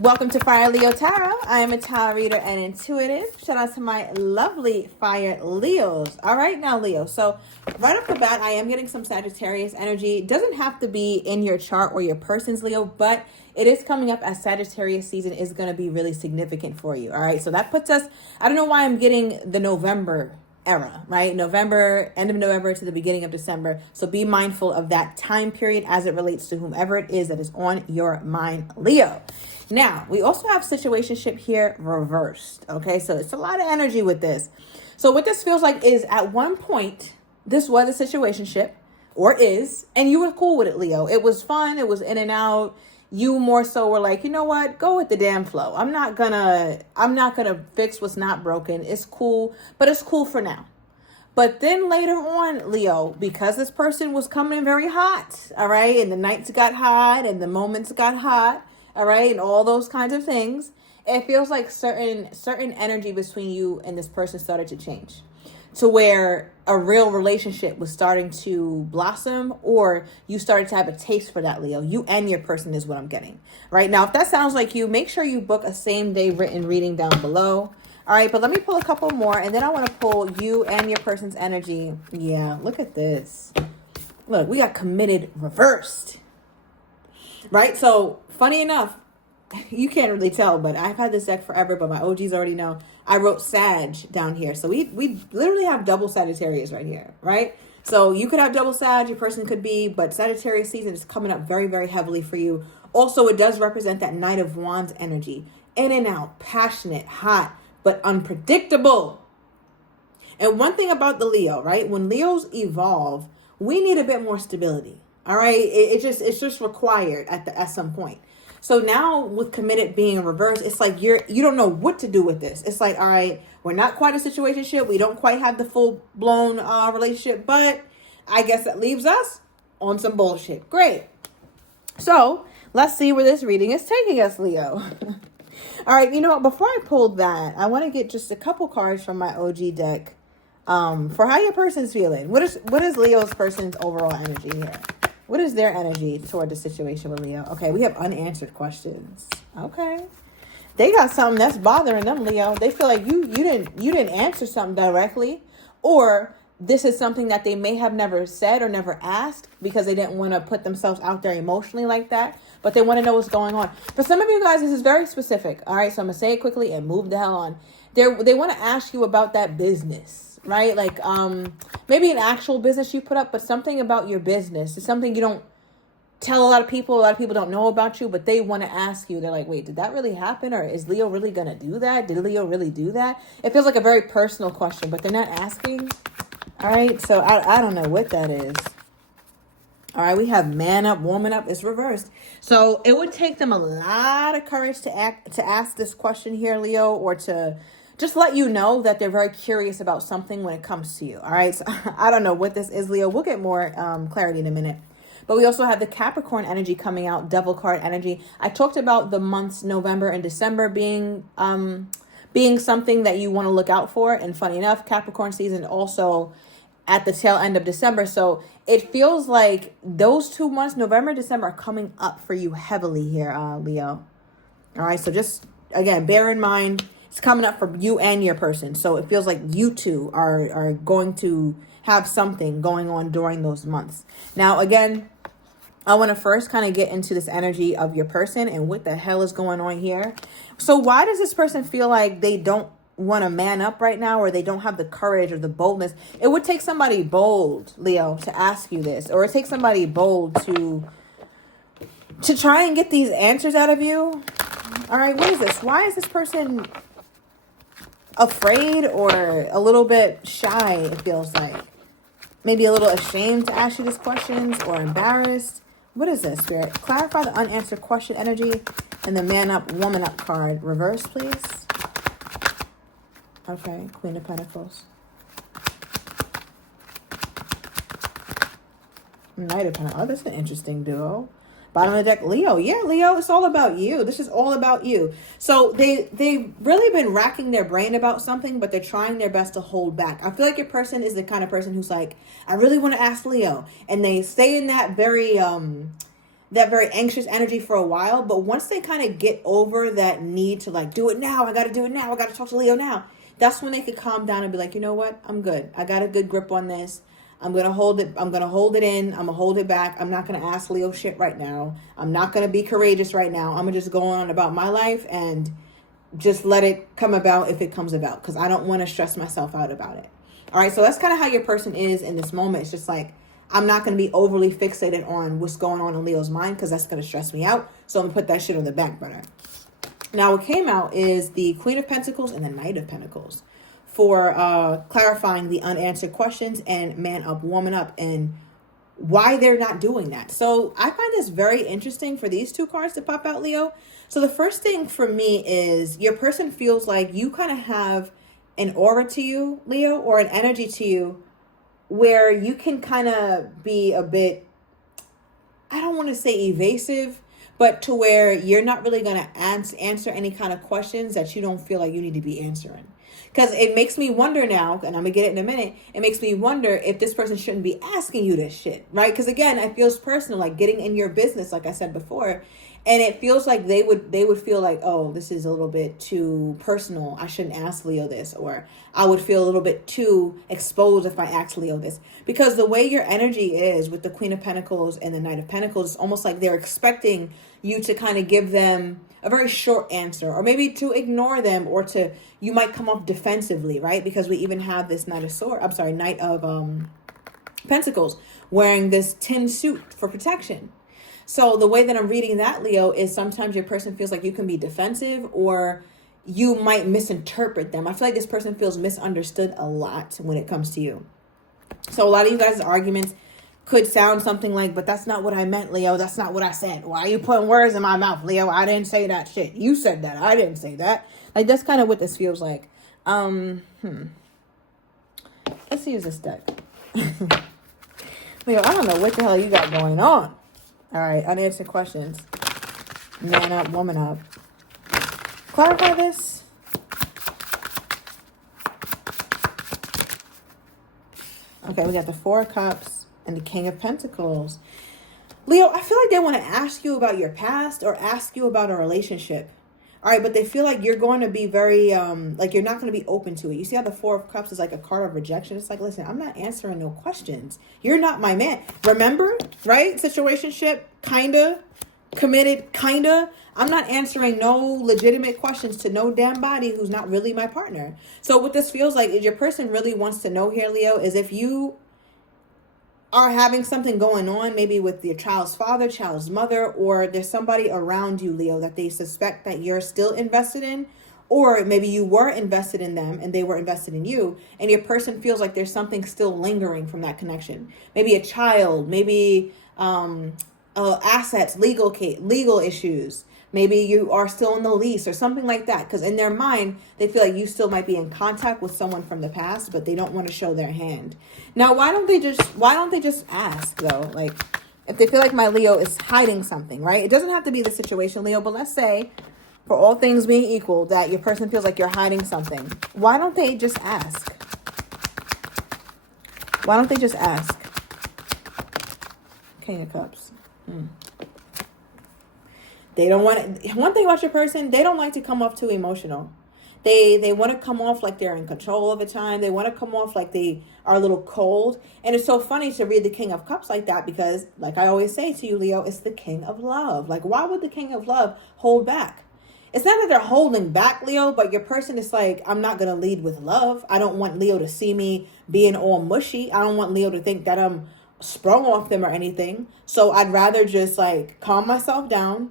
Welcome to Fire Leo Tarot. I am a tarot reader and intuitive. Shout out to my lovely Fire Leos. All right, now Leo. So right off the bat, I am getting some Sagittarius energy. It doesn't have to be in your chart or your person's Leo, but it is coming up as Sagittarius season is going to be really significant for you. All right, so that puts us, I don't know why I'm getting the November era, right? November, end of November to the beginning of December. So be mindful of that time period as it relates to whomever it is that is on your mind, Leo. Now, we also have situationship here reversed, okay? So it's a lot of energy with this. So what this feels like is at one point, this was a situationship, or is, and you were cool with it, Leo. It was fun. It was in and out. You more so were like, you know what? Go with the damn flow. I'm not gonna fix what's not broken. It's cool, but it's cool for now. But then later on, Leo, because this person was coming in very hot, all right? And the nights got hot and the moments got hot. All right, and all those kinds of things. It feels like certain energy between you and this person started to change to where a real relationship was starting to blossom, or you started to have a taste for that, Leo. You and your person is what I'm getting. Right now, if that sounds like you, make sure you book a same day written reading down below. All right, but let me pull a couple more, and then I want to pull you and your person's energy. Yeah, look at this. Look, we got committed reversed. Right, so funny enough, you can't really tell, but I've had this deck forever, but my OGs already know. I wrote Sag down here. So we literally have double Sagittarius right here, right? So you could have double Sag, your person could be, but Sagittarius season is coming up very, very heavily for you. Also, it does represent that Knight of Wands energy. In and out, passionate, hot, but unpredictable. And one thing about the Leo, right? When Leos evolve, we need a bit more stability. All right, it's just required at some point. So now with committed being reversed, it's like you don't know what to do with this. It's like, all right, we're not quite a situationship. We don't quite have the full blown relationship, but I guess that leaves us on some bullshit. Great. So let's see where this reading is taking us, Leo. All right, you know what? Before I pull that, I want to get just a couple cards from my OG deck for how your person's feeling. What is Leo's person's overall energy here? What is their energy toward the situation with Leo? Okay, we have unanswered questions. Okay. They got something that's bothering them, Leo. They feel like you didn't answer something directly, or this is something that they may have never said or never asked because they didn't want to put themselves out there emotionally like that, but they want to know what's going on. For some of you guys, this is very specific. All right, so I'm going to say it quickly and move the hell on. They want to ask you about that business. Right? Like, maybe an actual business you put up, but something about your business. It's something you don't tell a lot of people. A lot of people don't know about you, but they want to ask you. They're like, wait, did that really happen? Or is Leo really going to do that? Did Leo really do that? It feels like a very personal question, but they're not asking. All right. So I don't know what that is. All right. We have man up, woman up. It's reversed. So it would take them a lot of courage to ask this question here, Leo, or to just let you know that they're very curious about something when it comes to you. All right. So I don't know what this is, Leo. We'll get more clarity in a minute. But we also have the Capricorn energy coming out, devil card energy. I talked about the months November and December being something that you want to look out for. And funny enough, Capricorn season also at the tail end of December. So it feels like those 2 months, November, December, are coming up for you heavily here, Leo. All right. So just, again, bear in mind, it's coming up for you and your person. So it feels like you two are going to have something going on during those months. Now, again, I want to first kind of get into this energy of your person and what the hell is going on here. So why does this person feel like they don't want to man up right now, or they don't have the courage or the boldness? It would take somebody bold, Leo, to ask you this, or it takes somebody bold to try and get these answers out of you. All right, what is this? Why is this person afraid or a little bit shy, it feels like? Maybe a little ashamed to ask you these questions, or embarrassed. What is this, Spirit? Clarify the unanswered question energy and the man up, woman up card. Reverse, please. Okay, Queen of Pentacles. Knight of Pentacles. Oh, that's an interesting duo. Bottom of the deck, Leo. Yeah, Leo, it's all about you. This is all about you. So they've really been racking their brain about something, but they're trying their best to hold back. I feel like your person is the kind of person who's like, I really want to ask Leo. And they stay in that very that very anxious energy for a while. But once they kind of get over that need to like, do it now, I got to do it now, I got to talk to Leo now, that's when they could calm down and be like, you know what, I'm good. I got a good grip on this. I'm going to hold it. I'm going to hold it in. I'm going to hold it back. I'm not going to ask Leo shit right now. I'm not going to be courageous right now. I'm going to just go on about my life and just let it come about if it comes about, because I don't want to stress myself out about it. All right. So that's kind of how your person is in this moment. It's just like, I'm not going to be overly fixated on what's going on in Leo's mind, because that's going to stress me out. So I'm going to put that shit on the back burner. Now, what came out is the Queen of Pentacles and the Knight of Pentacles for clarifying the unanswered questions and man up, woman up, and why they're not doing that. So I find this very interesting for these two cards to pop out, Leo. So the first thing for me is your person feels like you kind of have an aura to you, Leo, or an energy to you where you can kind of be a bit, I don't want to say evasive, but to where you're not really going to answer any kind of questions that you don't feel like you need to be answering. Because it makes me wonder now, and I'm going to get it in a minute, it makes me wonder if this person shouldn't be asking you this shit, right? Because again, it feels personal, like getting in your business, like I said before. And it feels like they would feel like, oh, this is a little bit too personal. I shouldn't ask Leo this. Or I would feel a little bit too exposed if I asked Leo this. Because the way your energy is with the Queen of Pentacles and the Knight of Pentacles, it's almost like they're expecting you to kind of give them a very short answer, or maybe to ignore them, or to, you might come off defensively, right? Because we even have this Knight of Pentacles wearing this tin suit for protection. So the way that I'm reading that, Leo, is sometimes your person feels like you can be defensive, or you might misinterpret them. I feel like this person feels misunderstood a lot when it comes to you. So a lot of you guys' arguments could sound something like, but that's not what I meant, Leo. That's not what I said. Why are you putting words in my mouth, Leo? I didn't say that shit. You said that. I didn't say that. Like, that's kind of what this feels like. Let's use this deck. Leo, I don't know what the hell you got going on. All right, unanswered questions. Man up, woman up. Clarify this. Okay, we got the Four of Cups and the King of Pentacles. Leo, I feel like they want to ask you about your past or ask you about a relationship. All right, but they feel like you're going to be very, like you're not going to be open to it. You see how the Four of Cups is like a card of rejection? It's like, listen, I'm not answering no questions. You're not my man. Remember, right? Situationship, kind of. Committed, kind of. I'm not answering no legitimate questions to no damn body who's not really my partner. So what this feels like is your person really wants to know here, Leo, is if you are having something going on, maybe with your child's father, child's mother, or there's somebody around you, Leo, that they suspect that you're still invested in, or maybe you were invested in them and they were invested in you, and your person feels like there's something still lingering from that connection. Maybe a child, maybe assets, legal issues. Maybe you are still in the lease or something like that. Because in their mind, they feel like you still might be in contact with someone from the past, but they don't want to show their hand. Now, why don't they just ask, though? Like, if they feel like my Leo is hiding something, right? It doesn't have to be the situation, Leo, but let's say, for all things being equal, that your person feels like you're hiding something. Why don't they just ask? Why don't they just ask? King of Cups. They don't want to, one thing about your person, they don't like to come off too emotional. They want to come off like they're in control of the time. They want to come off like they are a little cold. And it's so funny to read the King of Cups like that, because like I always say to you, Leo, it's the King of Love. Like, why would the King of Love hold back? It's not that they're holding back, Leo, but your person is like, I'm not going to lead with love. I don't want Leo to see me being all mushy. I don't want Leo to think that I'm sprung off them or anything. So I'd rather just like calm myself down,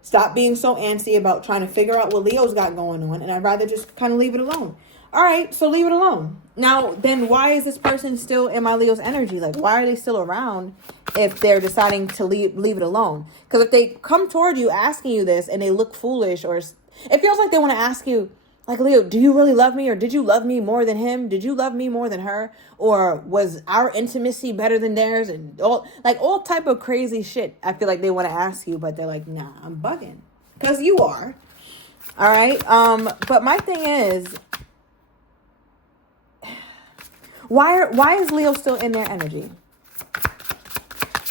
stop being so antsy about trying to figure out what Leo's got going on, and I'd rather just kind of leave it alone. All right, so leave it alone. Now, then why is this person still in my Leo's energy? Like, why are they still around if they're deciding to leave it alone? Because if they come toward you asking you this and they look foolish, or it feels like they want to ask you, like, Leo, do you really love me? Or did you love me more than him? Did you love me more than her? Or was our intimacy better than theirs? And all type of crazy shit. I feel like they want to ask you, but they're like, nah, I'm bugging. Because you are. All right. But my thing is, why is Leo still in their energy?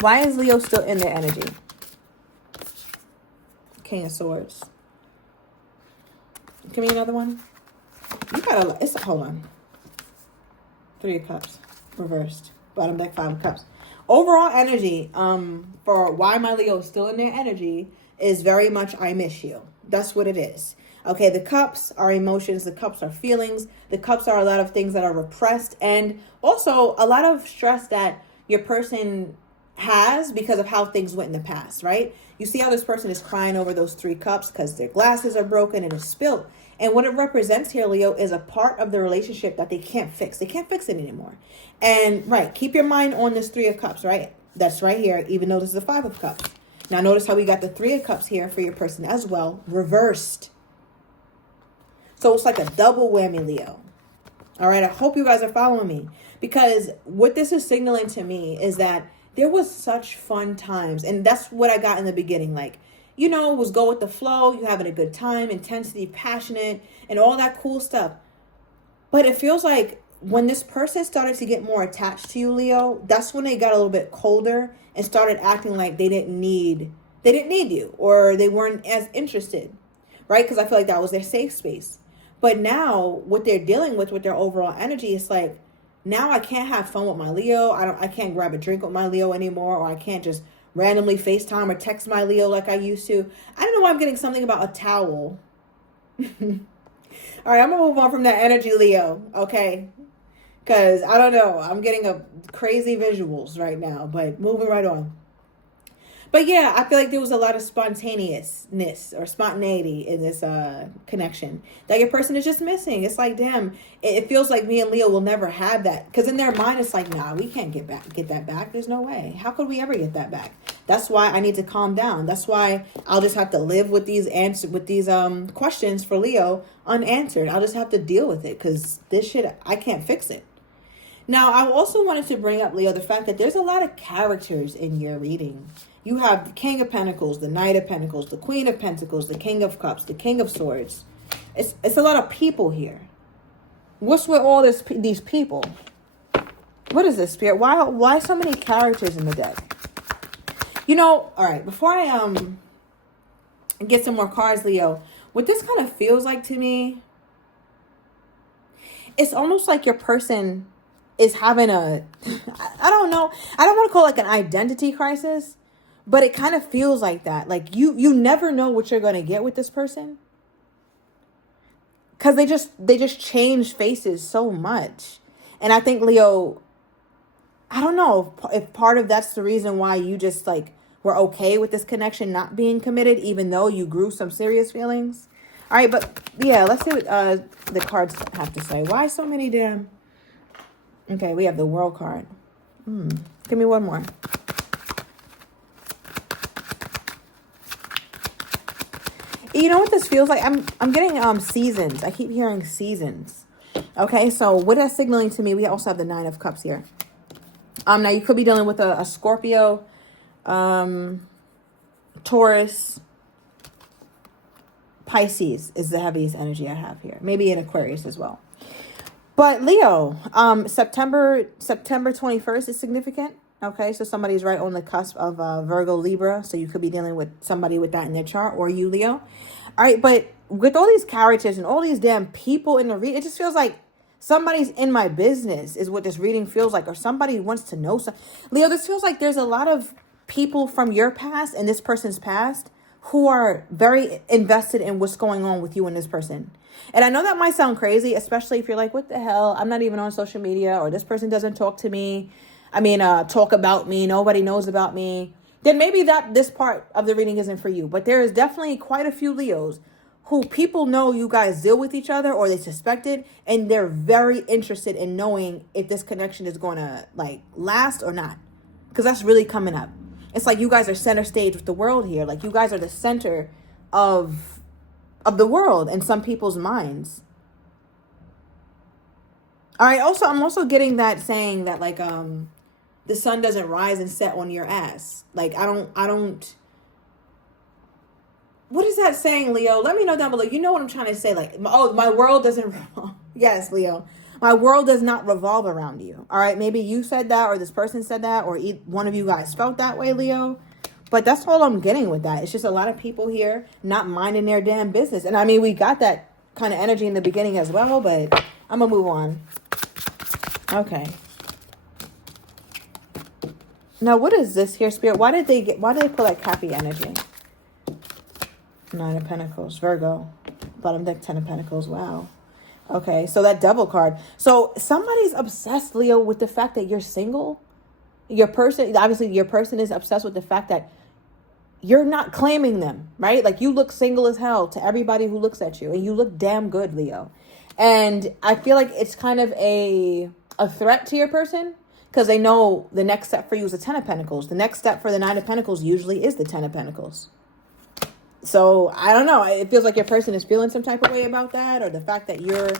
Why is Leo still in their energy? King of Swords. Give me another one. You gotta, hold on. 3 of Cups. Reversed. Bottom deck, 5 of Cups. Overall energy, for why my Leo is still in their energy is very much I miss you. That's what it is. Okay, the cups are emotions, the cups are feelings, the cups are a lot of things that are repressed, and also a lot of stress that your person has because of how things went in the past, right? You see how this person is crying over those 3 cups because their glasses are broken and it's spilled. And what it represents here, Leo, is a part of the relationship that they can't fix. They can't fix it anymore. And, right, keep your mind on this 3 of Cups, right? That's right here, even though this is a 5 of Cups. Now, notice how we got the 3 of Cups here for your person as well, reversed. So it's like a double whammy, Leo. All right, I hope you guys are following me. Because what this is signaling to me is that there was such fun times. And that's what I got in the beginning. Like, you know, was go with the flow. You having a good time, intensity, passionate, and all that cool stuff. But it feels like when this person started to get more attached to you, Leo, that's when they got a little bit colder and started acting like they didn't need you, or they weren't as interested, right? Because I feel like that was their safe space. But now what they're dealing with their overall energy, it's like, now I can't have fun with my Leo. I can't grab a drink with my Leo anymore, or I can't just randomly FaceTime or text my Leo like I used to. I don't know why I'm getting something about a towel. All right, I'm going to move on from that energy, Leo, okay? Because, I don't know, I'm getting a crazy visuals right now, but moving right on. But yeah, I feel like there was a lot of spontaneousness or spontaneity in this connection that your person is just missing. It's like, damn, it feels like me and Leo will never have that. Because in their mind, it's like, nah, we can't get that back. There's no way. How could we ever get that back? That's why I need to calm down. That's why I'll just have to live with these questions for Leo unanswered. I'll just have to deal with it because this shit, I can't fix it. Now, I also wanted to bring up, Leo, the fact that there's a lot of characters in your reading. You have the King of Pentacles, the Knight of Pentacles, the Queen of Pentacles, the King of Cups, the King of Swords. It's a lot of people here. What's with all these people? What is this, Spirit? Why so many characters in the deck? You know, all right, before I get some more cards, Leo, what this kind of feels like to me, it's almost like your person is having I don't know, I don't want to call it like an identity crisis, but it kind of feels like that. Like you never know what you're going to get with this person. Because they just change faces so much. And I think, Leo, I don't know if part of that's the reason why you just like were okay with this connection not being committed, even though you grew some serious feelings. All right, but yeah, let's see what the cards have to say. Why so many damn... Okay, we have the World card. Give me one more. You know what this feels like? I'm getting seasons. I keep hearing seasons. Okay, so what that's signaling to me, we also have the 9 of Cups here. Now you could be dealing with a Scorpio, Taurus, Pisces is the heaviest energy I have here. Maybe an Aquarius as well. But Leo, September 21st is significant. Okay, so somebody's right on the cusp of Virgo, Libra. So you could be dealing with somebody with that in their chart, or you, Leo. All right, but with all these characters and all these damn people in the reading, it just feels like somebody's in my business is what this reading feels like, or somebody wants to know something. Leo, this feels like there's a lot of people from your past and this person's past who are very invested in what's going on with you and this person. And I know that might sound crazy, especially if you're like, what the hell? I'm not even on social media, or this person doesn't talk to me. Talk about me. Nobody knows about me. Then maybe this part of the reading isn't for you. But there is definitely quite a few Leos who people know you guys deal with each other, or they suspect it, and they're very interested in knowing if this connection is going to like last or not. Because that's really coming up. It's like you guys are center stage with the world here. Like you guys are the center of the world in some people's minds. All right. Also, I'm also getting that saying that like the sun doesn't rise and set on your ass. Like I don't. What is that saying, Leo? Let me know down below. You know what I'm trying to say. Like, my world doesn't revolve. Yes, Leo. My world does not revolve around you. All right. Maybe you said that, or this person said that, or one of you guys felt that way, Leo. But that's all I'm getting with that. It's just a lot of people here not minding their damn business. And I mean, we got that kind of energy in the beginning as well, but I'm going to move on. Okay. Now, what is this here, Spirit? Why did they pull that crappy energy? 9 of Pentacles, Virgo. Bottom deck, 10 of Pentacles. Wow. Okay, so that Devil card. So somebody's obsessed, Leo, with the fact that you're single. Your person is obsessed with the fact that you're not claiming them, right? Like, you look single as hell to everybody who looks at you, and you look damn good, Leo. And I feel like it's kind of a threat to your person, because they know the next step for you is the 10 of Pentacles. The next step for the 9 of Pentacles usually is the 10 of Pentacles. So I don't know. It feels like your person is feeling some type of way about that, or the fact that you're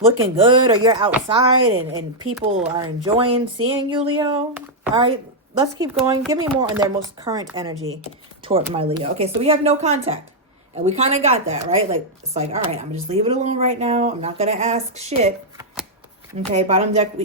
looking good, or you're outside and people are enjoying seeing you, Leo. All right, let's keep going. Give me more on their most current energy toward my Leo. Okay, so we have no contact. And we kind of got that, right? Like, it's like, all right, I'm going to just leave it alone right now. I'm not going to ask shit. Okay, bottom deck,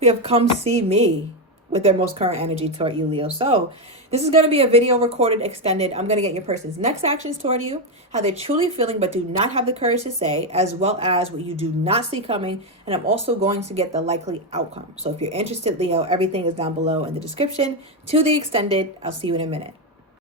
we have come see me with their most current energy toward you, Leo. So this is going to be a video recorded, extended. I'm going to get your person's next actions toward you, how they're truly feeling but do not have the courage to say, as well as what you do not see coming. And I'm also going to get the likely outcome. So if you're interested, Leo, everything is down below in the description to the extended. I'll see you in a minute.